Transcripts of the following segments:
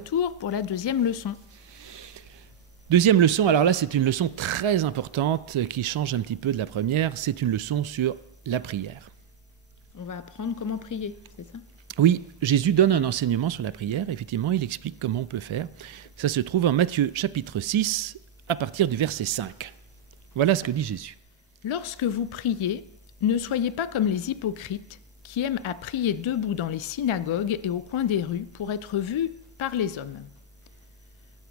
retour pour la deuxième leçon. Deuxième leçon, alors là c'est une leçon très importante qui change un petit peu de la première, c'est une leçon sur la prière. On va apprendre comment prier, c'est ça? Oui, Jésus donne un enseignement sur la prière, effectivement il explique comment on peut faire. Ça se trouve en Matthieu chapitre 6 à partir du verset 5. Voilà ce que dit Jésus. Lorsque vous priez, ne soyez pas comme les hypocrites qui aiment à prier debout dans les synagogues et au coin des rues pour être vus par les hommes.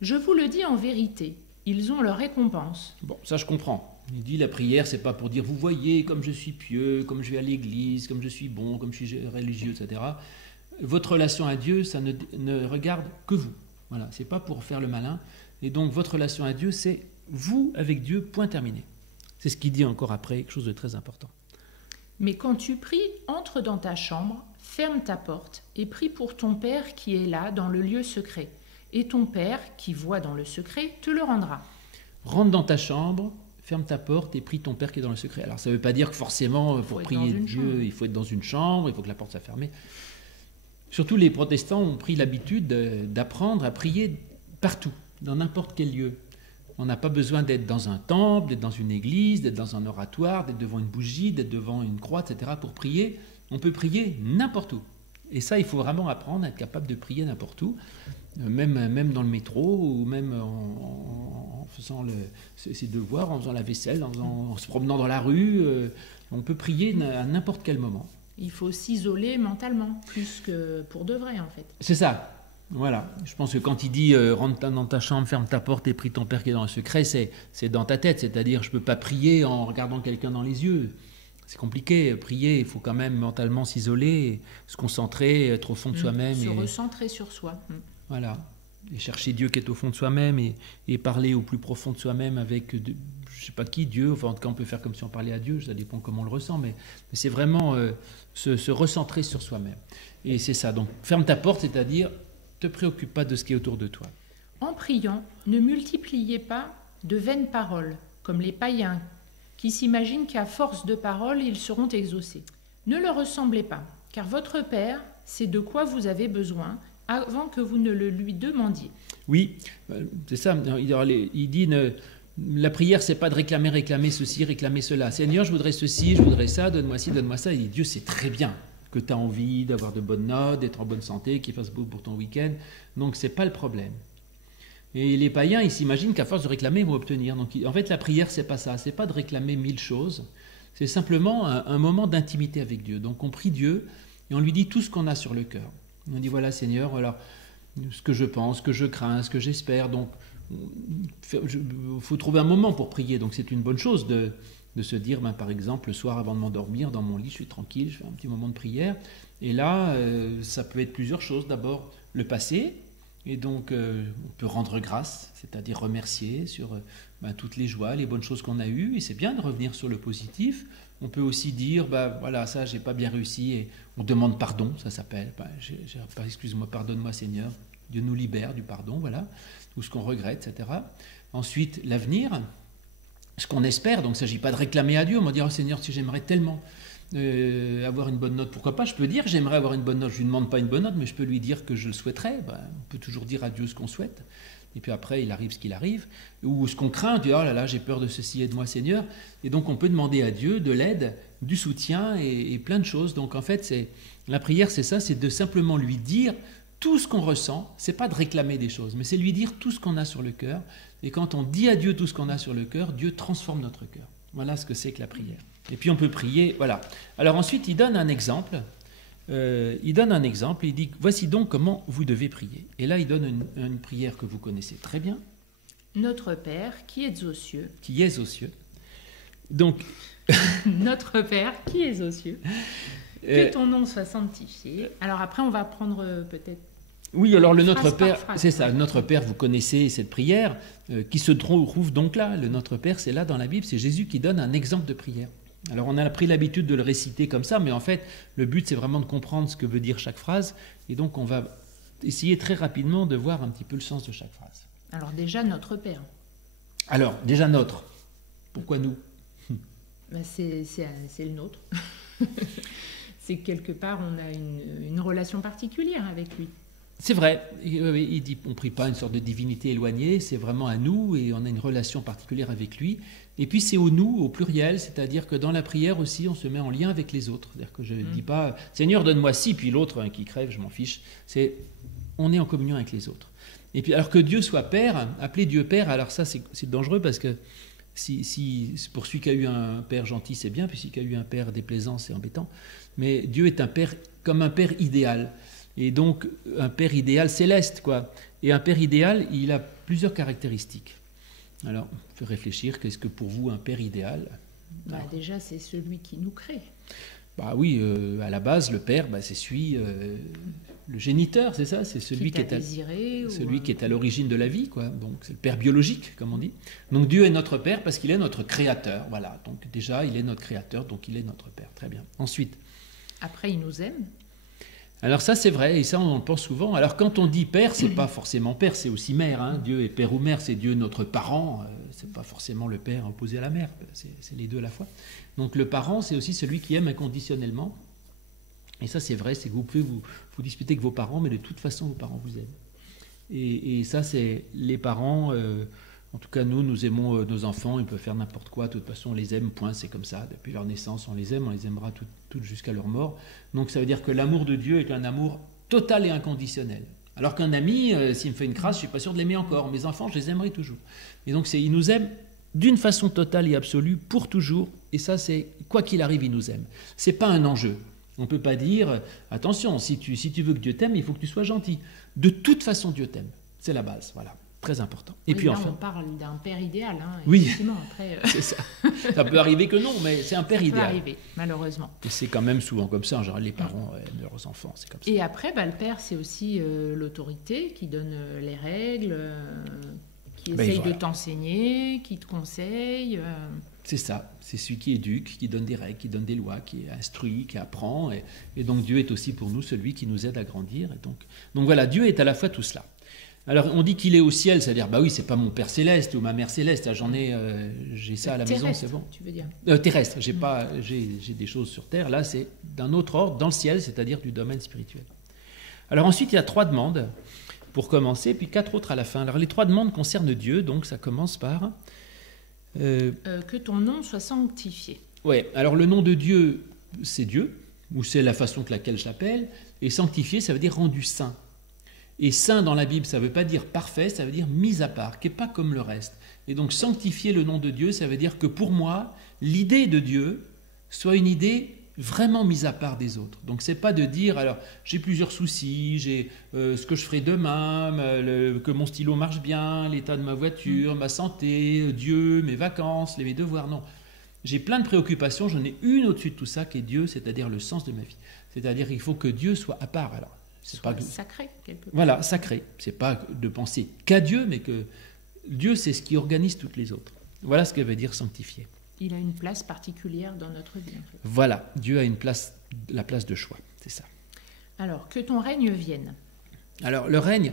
Je vous le dis en vérité, ils ont leur récompense. Bon, ça je comprends. Il dit la prière, c'est pas pour dire vous voyez comme je suis pieux, comme je vais à l'église, comme je suis bon, comme je suis religieux, etc. Votre relation à Dieu, ça ne regarde que vous. Voilà, c'est pas pour faire le malin. Et donc votre relation à Dieu, c'est vous avec Dieu, point terminé. C'est ce qu'il dit encore après, quelque chose de très important. Mais quand tu pries, entre dans ta chambre, ferme ta porte et prie pour ton Père qui est là dans le lieu secret. Et ton Père, qui voit dans le secret, te le rendra. Rentre dans ta chambre, ferme ta porte et prie ton Père qui est dans le secret. Alors ça ne veut pas dire que forcément, pour prier Dieu, il faut être dans une chambre, il faut que la porte soit fermée. Surtout les protestants ont pris l'habitude d'apprendre à prier partout, dans n'importe quel lieu. On n'a pas besoin d'être dans un temple, d'être dans une église, d'être dans un oratoire, d'être devant une bougie, d'être devant une croix, etc. pour prier. On peut prier n'importe où. Et ça, il faut vraiment apprendre à être capable de prier n'importe où, même dans le métro, ou même en faisant ses devoirs, en faisant la vaisselle, en se promenant dans la rue. On peut prier à n'importe quel moment. Il faut s'isoler mentalement, plus que pour de vrai, en fait. C'est ça. Voilà, je pense que quand il dit rentre dans ta chambre, ferme ta porte et prie ton Père qui est dans le secret, c'est dans ta tête, c'est-à-dire je ne peux pas prier en regardant quelqu'un dans les yeux. C'est compliqué, prier, il faut quand même mentalement s'isoler, se concentrer, être au fond de soi-même. Se recentrer sur soi. Voilà, et chercher Dieu qui est au fond de soi-même et parler au plus profond de soi-même avec, je ne sais pas qui, Dieu, enfin en tout cas on peut faire comme si on parlait à Dieu, ça dépend comment on le ressent, mais c'est vraiment se recentrer sur soi-même. Et c'est ça, donc ferme ta porte, c'est-à-dire ne te préoccupe pas de ce qui est autour de toi. En priant, ne multipliez pas de vaines paroles, comme les païens, qui s'imaginent qu'à force de paroles, ils seront exaucés. Ne leur ressemblez pas, car votre Père sait de quoi vous avez besoin avant que vous ne le lui demandiez. Oui, c'est ça, il dit, la prière, c'est pas de réclamer ceci, réclamer cela. Seigneur, je voudrais ceci, je voudrais ça, donne-moi ci, donne-moi ça. Il dit, Dieu sait très bien que tu as envie d'avoir de bonnes notes, d'être en bonne santé, qu'il fasse beau pour ton week-end. Donc, ce n'est pas le problème. Et les païens, ils s'imaginent qu'à force de réclamer, ils vont obtenir. Donc, en fait, la prière, ce n'est pas ça. Ce n'est pas de réclamer 1000 choses. C'est simplement un moment d'intimité avec Dieu. Donc, on prie Dieu et on lui dit tout ce qu'on a sur le cœur. On dit, voilà, Seigneur, alors, ce que je pense, ce que je crains, ce que j'espère. Donc, il faut trouver un moment pour prier. Donc, c'est une bonne chose de se dire, par exemple, le soir avant de m'endormir, dans mon lit, je suis tranquille, je fais un petit moment de prière. Et là, ça peut être plusieurs choses. D'abord, le passé. Et donc, on peut rendre grâce, c'est-à-dire remercier sur toutes les joies, les bonnes choses qu'on a eues. Et c'est bien de revenir sur le positif. On peut aussi dire, voilà, ça, j'ai pas bien réussi. Et on demande pardon, ça s'appelle. Excuse-moi, pardonne-moi, Seigneur. Dieu nous libère du pardon, voilà. Tout ce qu'on regrette, etc. Ensuite, l'avenir. Ce qu'on espère, donc il ne s'agit pas de réclamer à Dieu, on va dire, oh Seigneur, si j'aimerais tellement avoir une bonne note, pourquoi pas, je peux dire j'aimerais avoir une bonne note, je ne lui demande pas une bonne note, mais je peux lui dire que je le souhaiterais, on peut toujours dire à Dieu ce qu'on souhaite, et puis après il arrive ce qu'il arrive, ou ce qu'on craint, dire oh là là, j'ai peur de ceci, aide-moi Seigneur, et donc on peut demander à Dieu de l'aide, du soutien, et plein de choses, donc en fait la prière c'est ça, c'est de simplement lui dire tout ce qu'on ressent, c'est pas de réclamer des choses, mais c'est lui dire tout ce qu'on a sur le cœur. Et quand on dit à Dieu tout ce qu'on a sur le cœur, Dieu transforme notre cœur. Voilà ce que c'est que la prière. Et puis on peut prier, voilà. Alors ensuite, il donne un exemple. Il dit, voici donc comment vous devez prier. Et là, il donne une prière que vous connaissez très bien. Notre Père, qui es aux cieux. Qui es aux cieux. Donc, Notre Père, qui es aux cieux. Que ton nom soit sanctifié. Alors après, on va prendre peut-être... Oui, alors le Notre Père, c'est ça, le Notre Père, vous connaissez cette prière qui se trouve donc là. Le Notre Père, c'est là dans la Bible, c'est Jésus qui donne un exemple de prière. Alors on a pris l'habitude de le réciter comme ça, mais en fait, le but c'est vraiment de comprendre ce que veut dire chaque phrase, et donc on va essayer très rapidement de voir un petit peu le sens de chaque phrase. Alors déjà, Notre Père. Alors, déjà notre. Pourquoi nous? C'est le nôtre. C'est que quelque part, on a une relation particulière avec lui. C'est vrai, il dit on ne prie pas une sorte de divinité éloignée, c'est vraiment à nous et on a une relation particulière avec lui. Et puis c'est au nous, au pluriel, c'est-à-dire que dans la prière aussi, on se met en lien avec les autres. C'est-à-dire que je ne dis pas « Seigneur, donne-moi ci », puis l'autre qui crève, je m'en fiche. On est en communion avec les autres. Et puis alors que Dieu soit Père, appeler Dieu Père, alors ça c'est dangereux parce que pour celui qui a eu un père gentil, c'est bien, puis celui qui a eu un père déplaisant, c'est embêtant. Mais Dieu est un père comme un père idéal. Et donc, un père idéal céleste, quoi. Et un père idéal, il a plusieurs caractéristiques. Alors, il faut réfléchir, qu'est-ce que pour vous un père idéal? Déjà, c'est celui qui nous crée. Bah oui, à la base, le père, c'est celui, le géniteur, c'est ça, c'est celui qui est à l'origine de la vie, quoi. Donc c'est le père biologique, comme on dit. Donc Dieu est notre père parce qu'il est notre créateur, voilà. Donc déjà, il est notre créateur, donc il est notre père, très bien. Ensuite. Après, il nous aime. Alors ça c'est vrai, et ça on en pense souvent. Alors quand on dit père, c'est pas forcément père, c'est aussi mère. Hein. Dieu est père ou mère, c'est Dieu notre parent. C'est pas forcément le père opposé à la mère, c'est les deux à la fois. Donc le parent, c'est aussi celui qui aime inconditionnellement. Et ça c'est vrai, c'est que vous pouvez vous disputer avec vos parents, mais de toute façon vos parents vous aiment. Et ça c'est les parents. En tout cas, nous aimons nos enfants, ils peuvent faire n'importe quoi, de toute façon on les aime, point, c'est comme ça, depuis leur naissance on les aimera toutes jusqu'à leur mort. Donc ça veut dire que l'amour de Dieu est un amour total et inconditionnel. Alors qu'un ami, s'il me fait une crasse, je ne suis pas sûr de l'aimer encore, mes enfants je les aimerai toujours. Et donc il nous aime d'une façon totale et absolue, pour toujours, et ça c'est, quoi qu'il arrive, il nous aime. Ce n'est pas un enjeu. On ne peut pas dire, attention, si tu veux que Dieu t'aime, il faut que tu sois gentil. De toute façon Dieu t'aime, c'est la base, voilà. Très important. Et puis là, enfin, on parle d'un père idéal. Hein, oui, après, c'est ça. Ça peut arriver que non, mais c'est un père idéal. Ça peut arriver, malheureusement. Et c'est quand même souvent comme ça. En général, les parents aiment leurs enfants, c'est comme ça. Et après, le père, c'est aussi l'autorité qui donne les règles, qui essaye de t'enseigner, qui te conseille. C'est ça. C'est celui qui éduque, qui donne des règles, qui donne des lois, qui instruit, qui apprend. Et donc Dieu est aussi pour nous celui qui nous aide à grandir. Et donc voilà, Dieu est à la fois tout cela. Alors on dit qu'il est au ciel, c'est-à-dire oui, c'est pas mon père céleste ou ma mère céleste, là, j'ai ça à la maison, c'est bon. Tu veux dire terrestre, j'ai des choses sur terre, là c'est d'un autre ordre, dans le ciel, c'est-à-dire du domaine spirituel. Alors ensuite il y a 3 demandes pour commencer, puis 4 autres à la fin. Alors les 3 demandes concernent Dieu, donc ça commence par que ton nom soit sanctifié. Oui, alors le nom de Dieu, c'est Dieu, ou c'est la façon que laquelle je l'appelle, et sanctifié, ça veut dire rendu saint. Et saint dans la Bible, ça ne veut pas dire parfait, ça veut dire mis à part, qui n'est pas comme le reste. Et donc sanctifier le nom de Dieu, ça veut dire que pour moi, l'idée de Dieu soit une idée vraiment mise à part des autres. Donc c'est pas de dire, alors j'ai plusieurs soucis, j'ai ce que je ferai demain, que mon stylo marche bien, l'état de ma voiture, ma santé, Dieu, mes vacances, mes devoirs, non. J'ai plein de préoccupations, j'en ai une au-dessus de tout ça qui est Dieu, c'est-à-dire le sens de ma vie. C'est-à-dire qu'il faut que Dieu soit à part. Alors, c'est pas sacré, quelque part. Voilà, sacré. C'est pas de penser qu'à Dieu, mais que Dieu, c'est ce qui organise toutes les autres. Voilà ce que veut dire sanctifier. Il a une place particulière dans notre vie. En fait. Voilà, Dieu a la place de choix, c'est ça. Alors, que ton règne vienne. Alors, le règne,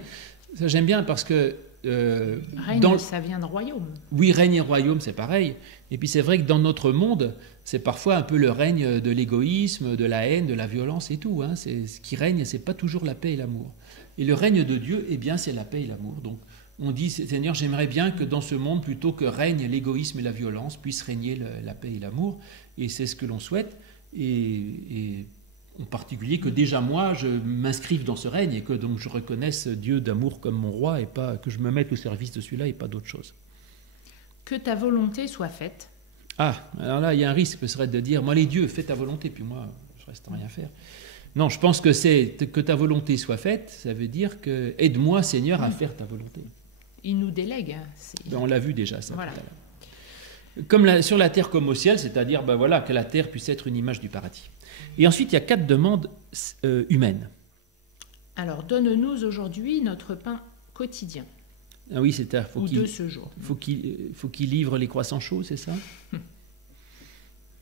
ça j'aime bien parce que... règne, ça vient de royaume. Oui, règne et royaume, c'est pareil. Et puis c'est vrai que dans notre monde, c'est parfois un peu le règne de l'égoïsme, de la haine, de la violence et tout. Hein. Ce qui règne, c'est pas toujours la paix et l'amour. Et le règne de Dieu, eh bien, c'est la paix et l'amour. Donc, on dit, Seigneur, j'aimerais bien que dans ce monde, plutôt que règne l'égoïsme et la violence, puisse régner la paix et l'amour. Et c'est ce que l'on souhaite. Et en particulier que déjà moi, je m'inscrive dans ce règne et que donc je reconnaisse Dieu d'amour comme mon roi et pas que je me mette au service de celui-là et pas d'autre chose. Que ta volonté soit faite. Ah, alors là, il y a un risque, ce serait de dire, moi les dieux, fais ta volonté, puis moi, je reste à rien faire. Non, je pense que c'est que ta volonté soit faite, ça veut dire que aide-moi, Seigneur, à faire ta volonté. Il nous délègue. On l'a vu déjà, ça. Voilà. Comme sur la terre comme au ciel, c'est-à-dire voilà, que la terre puisse être une image du paradis. Et ensuite, il y a 4 demandes humaines. Alors, donne-nous aujourd'hui notre pain quotidien. Ah oui, c'est à ou de ce jour. Faut qu'il livre les croissants chauds, c'est ça?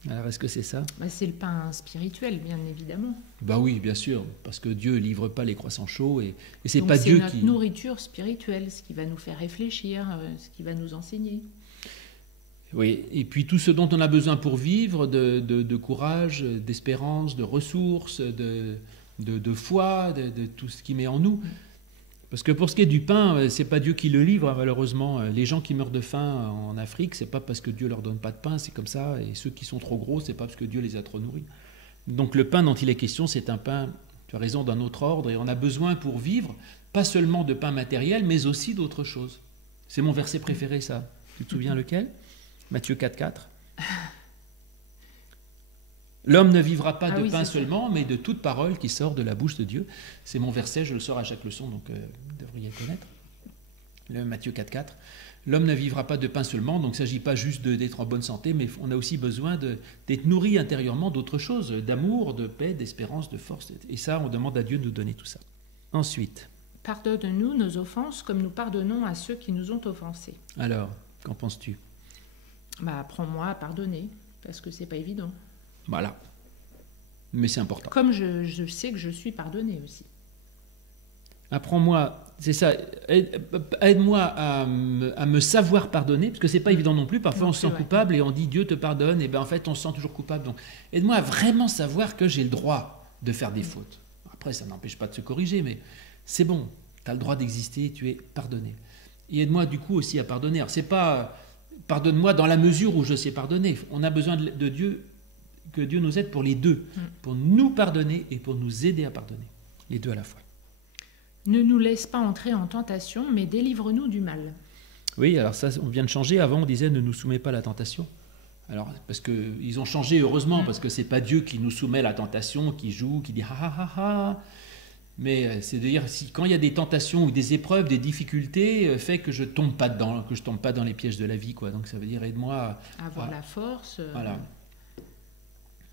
Alors, est-ce que c'est ça? C'est le pain spirituel, bien évidemment. Bah oui, bien sûr, parce que Dieu livre pas les croissants chauds et c'est donc pas Dieu qui... c'est notre nourriture spirituelle, ce qui va nous faire réfléchir, ce qui va nous enseigner. Oui, et puis tout ce dont on a besoin pour vivre, de courage, d'espérance, de ressources, de foi, de tout ce qui met en nous. Parce que pour ce qui est du pain, c'est pas Dieu qui le livre, hein, malheureusement. Les gens qui meurent de faim en Afrique, c'est pas parce que Dieu leur donne pas de pain, c'est comme ça. Et ceux qui sont trop gros, c'est pas parce que Dieu les a trop nourris. Donc le pain dont il est question, c'est un pain, tu as raison, d'un autre ordre. Et on a besoin pour vivre, pas seulement de pain matériel, mais aussi d'autres choses. C'est mon verset préféré, ça. Tu te souviens lequel? Matthieu 4,4. L'homme ne vivra pas de pain seulement, mais de toute parole qui sort de la bouche de Dieu. C'est mon verset, je le sors à chaque leçon, donc vous devriez le connaître. Le Matthieu 4,4. L'homme ne vivra pas de pain seulement, donc il ne s'agit pas juste d'être en bonne santé, mais on a aussi besoin d'être nourri intérieurement d'autres choses, d'amour, de paix, d'espérance, de force. Et ça, on demande à Dieu de nous donner tout ça. Ensuite. Pardonne-nous nos offenses comme nous pardonnons à ceux qui nous ont offensés. Alors, qu'en penses-tu? Apprends-moi à pardonner, parce que c'est pas évident. Voilà. Mais c'est important. Comme je sais que je suis pardonné aussi. Apprends-moi, c'est ça, aide-moi à me savoir pardonner, parce que c'est pas évident non plus. Parfois on se sent coupable et on dit Dieu te pardonne, et bien en fait on se sent toujours coupable. Donc aide-moi à vraiment savoir que j'ai le droit de faire des fautes. Après ça n'empêche pas de se corriger, mais c'est bon, tu as le droit d'exister, tu es pardonné. Et aide-moi du coup aussi à pardonner. Alors c'est pas pardonne-moi dans la mesure où je sais pardonner. On a besoin de Dieu, que Dieu nous aide pour les deux, pour nous pardonner et pour nous aider à pardonner, les deux à la fois. Ne nous laisse pas entrer en tentation, mais délivre-nous du mal. Oui, alors ça, on vient de changer. Avant, on disait ne nous soumets pas à la tentation. Alors, parce qu'ils ont changé, heureusement, parce que c'est pas Dieu qui nous soumet à la tentation, qui joue, qui dit ha ha ha ha. Mais c'est de dire, quand il y a des tentations ou des épreuves, des difficultés, fait que je tombe pas dedans, que je tombe pas dans les pièges de la vie, quoi. Donc ça veut dire aide-moi à avoir la force. Voilà.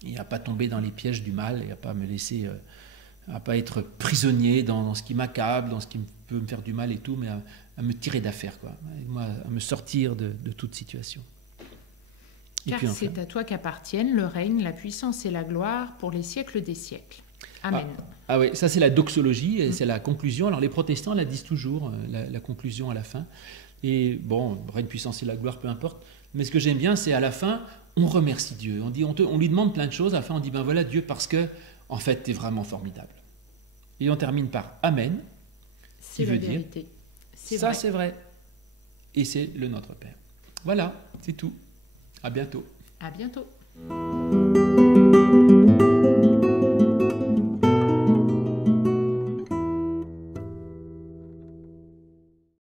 Et à pas tomber dans les pièges du mal, et à pas me laisser, à pas être prisonnier dans ce qui m'accable, dans ce qui peut me faire du mal et tout, mais à me tirer d'affaire, quoi. Aide-moi à me sortir de toute situation. Car puis, c'est à toi qu'appartiennent le règne, la puissance et la gloire pour les siècles des siècles. Amen. Ah oui, ça c'est la doxologie, et c'est la conclusion. Alors les protestants la disent toujours, la conclusion à la fin. Et bon, règne, puissance et la gloire, peu importe. Mais ce que j'aime bien, c'est à la fin, on remercie Dieu. On lui demande plein de choses. À la fin, on dit, ben voilà Dieu, parce que, en fait, tu es vraiment formidable. Et on termine par Amen. C'est la vérité. Ça, c'est vrai. Et c'est le Notre Père. Voilà, c'est tout. À bientôt. À bientôt.